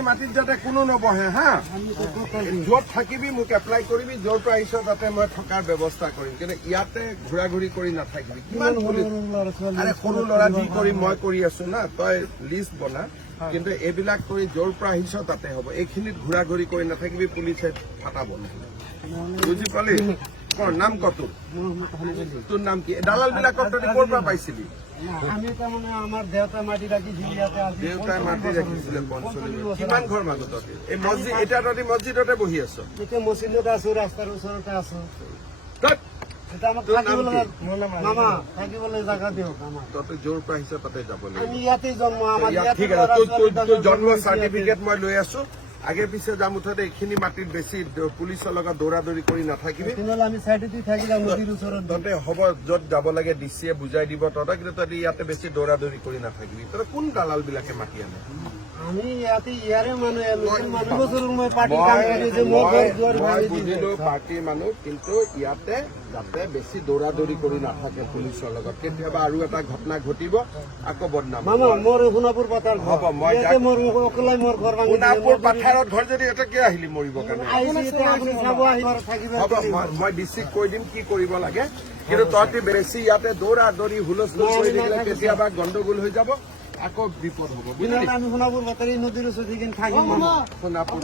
মাটিত যাতে কোনো নবহে হা য'ত থাকিবি মোক এপ্লাই কৰিবি য'ৰ পৰা আহিছ তাতে মই থকাৰ ব্যৱস্থা কৰিম কিন্তু ইয়াতে ঘূৰা ঘূৰি কৰি নাথাকিবি কিমান আৰে সৰু ল'ৰা যি কৰিম মই কৰি আছো না তই লিষ্ট বনা কিন্তু এইবিলাক কৰি য'ৰ পৰা আহিছ তাতে হ'ব এইখিনিত ঘূৰা ঘূৰি কৰি নাথাকিবি পুলিচে ফাটাব বুজি পালি নাম কত তোৰ নাম কি দালাল বিলাকক তই ক'ৰ পৰা পাইছিলি আমি তাৰমানে আমাৰ দেউতাই মাটি ৰাখিছিল ইয়াতে দেউতাই মাটি ৰাখিছিলে কিমান ঘৰ মাজত এই মছজিদ এতিয়া তহঁতি মছজিদতে বহি আছ এতিয়া মছজিদত আছো ৰাস্তাৰ ওচৰতে আছো মামা থাকিবলৈ জাগা দিয়ক তহঁতি য'ৰ পৰা আহিছ তাতে যাব লাগিব আমি ইয়াতে জন্ম আমাৰ ঠিক আছে তোৰ জন্ম চাৰ্টিফিকেট মই লৈ আছো আগে পিছে যাম মুঠতে এইখিনি মাটিত বেছি পুলিচৰ লগত দৌৰা দৌৰি কৰি নাথাকিবি আমি চাইডে থাকিলে নদীৰ ওচৰত তহঁতে হ'ব য'ত যাব লাগে ডিচিয়ে বুজাই দিব তহঁতে কিন্তু তহঁতি ইয়াতে বেছি দৌৰা দৌৰি কৰি নাথাকিবি তহঁতে কোন দালাল বিলাকে মাতি আনে আমি ইয়াতে ইয়াৰে মানুহ বুজিলো পাৰ্টীৰ মানুহ কিন্তু ইয়াতে যাতে বেছি দৌৰা দৌৰি কৰি নাথাকে পুলিচৰ লগত কেতিয়াবা আৰু এটা ঘটনা ঘটিব আকৌ বদনাম মোৰ সোণাপুৰ পাথাৰ হ'ব মই মোৰ ঘৰ সোণাপুৰ পাথাৰত ঘৰ যদি এটা কিয় আহিলি মৰিবৰ কাৰণে হ'ব মই ডিচিক কৈ দিম কি কৰিব লাগে কিন্তু তহঁতি বেছি ইয়াতে দৌৰা দৌৰি হুলস্থুল কৰি থাকিলে কেতিয়াবা গণ্ডগোল হৈ যাব আকৌ বিপদ হ'ব বুজিলি আমি সোণাপুৰ পাথাৰ নদীৰ ওচৰত থাকিম সোণাপুৰ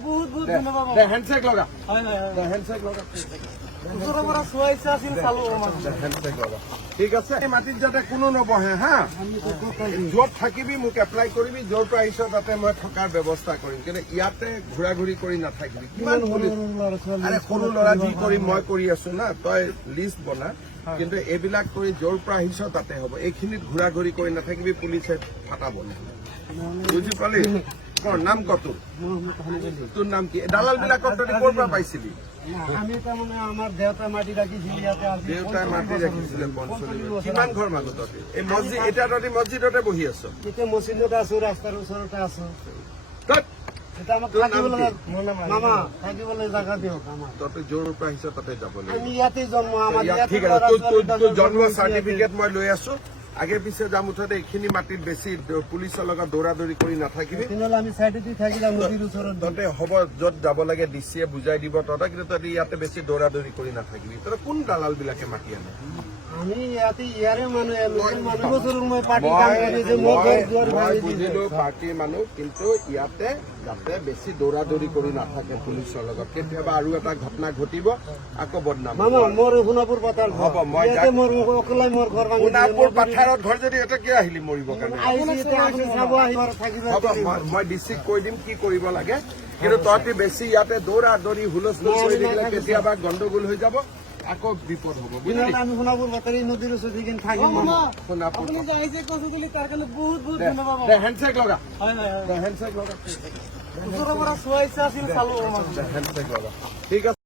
বহুত বহুত ধন্যবাদ হেণ্ডশেক লগা হেণ্ডশেক লগা ঠিক আছে মাটিত যাতে কোনো নবহে হা য'ত থাকিবি মোক এপ্লাই কৰিবি য'ৰ পৰা আহিছ তাতে মই থকাৰ ব্যৱস্থা কৰিম কিন্তু ইয়াতে ঘূৰা ঘূৰি কৰি নাথাকিবি কিমান আৰে সৰু ল'ৰা যি কৰিম মই কৰি আছো না তই লিষ্ট বনা কিন্তু এইবিলাক কৰি য'ৰ পৰা আহিছ তাতে হ'ব এইখিনিত ঘূৰা ঘূৰি কৰি নাথাকিবি পুলিচে ফাটাব বুজি পালি নাম কত তোৰ নাম কি দালাল বিলাকক তহঁতি ক'ৰ পৰা পাইছিলি আমি তাৰমানে আমাৰ দেউতাই মাটি ৰাখিছিল ইয়াতে দেউতাই মাটি ৰাখিছিলে কিমান ঘৰ মাজত এই মছজিদ এতিয়া তহঁতি মছজিদতে বহি আছ এতিয়া মছজিদত আছো ৰাস্তাৰ ওচৰতে আছো মামা থাকিবলৈ জাগা দিয়ক তহঁতি য'ৰ পৰা আহিছ তাতে যাব লাগিব আমি ইয়াতে জন্ম আমাৰ ঠিক আছে তোৰ জন্ম চাৰ্টিফিকেট মই লৈ আছো আগে পিছে যাম মুঠতে এইখিনি মাটিত বেছি পুলিচৰ লগত দৌৰা দৌৰি কৰি নাথাকিবি আমি চাইডে থাকিলে নদীৰ ওচৰত তহঁতে হ'ব য'ত যাব লাগে ডিচিয়ে বুজাই দিব তহঁতে কিন্তু তহঁতি ইয়াতে বেছি দৌৰা দৌৰি কৰি নাথাকিবি তহঁতে কোন দালাল বিলাকে মাতি আনে আমি ইয়াতে ইয়াৰে মই বুজিলো পাৰ্টীৰ মানুহ কিন্তু ইয়াতে যাতে বেছি দৌৰা দৌৰি কৰি নাথাকে পুলিচৰ লগত কেতিয়াবা আৰু এটা ঘটনা ঘটিব আকৌ বদনাম মোৰ সোণাপুৰ পাথাৰ হ'ব মই মোৰ ঘৰ সোণাপুৰ পাথাৰত ঘৰ যদি এটা কিয় আহিলি মৰিবৰ কাৰণে হ'ব মই ডিচিক কৈ দিম কি কৰিব লাগে কিন্তু তহঁতি বেছি ইয়াতে দৌৰা দৌৰি হুলস্থুল কৰি থাকিলে কেতিয়াবা গণ্ডগোল হৈ যাব আকৌ বিপদ হ'ব বুজিলি আমি সোণাপুৰ পাথাৰ নদীৰ ওচৰত থাকিম সোণাপুৰ বহুত বহুত ধন্যবাদ হেণ্ডশেক লগা হেণ্ডশেক লগা ওচৰৰ পৰা চোৱাইছে আছিল চালো হেণ্ডশেক লগা ঠিক আছে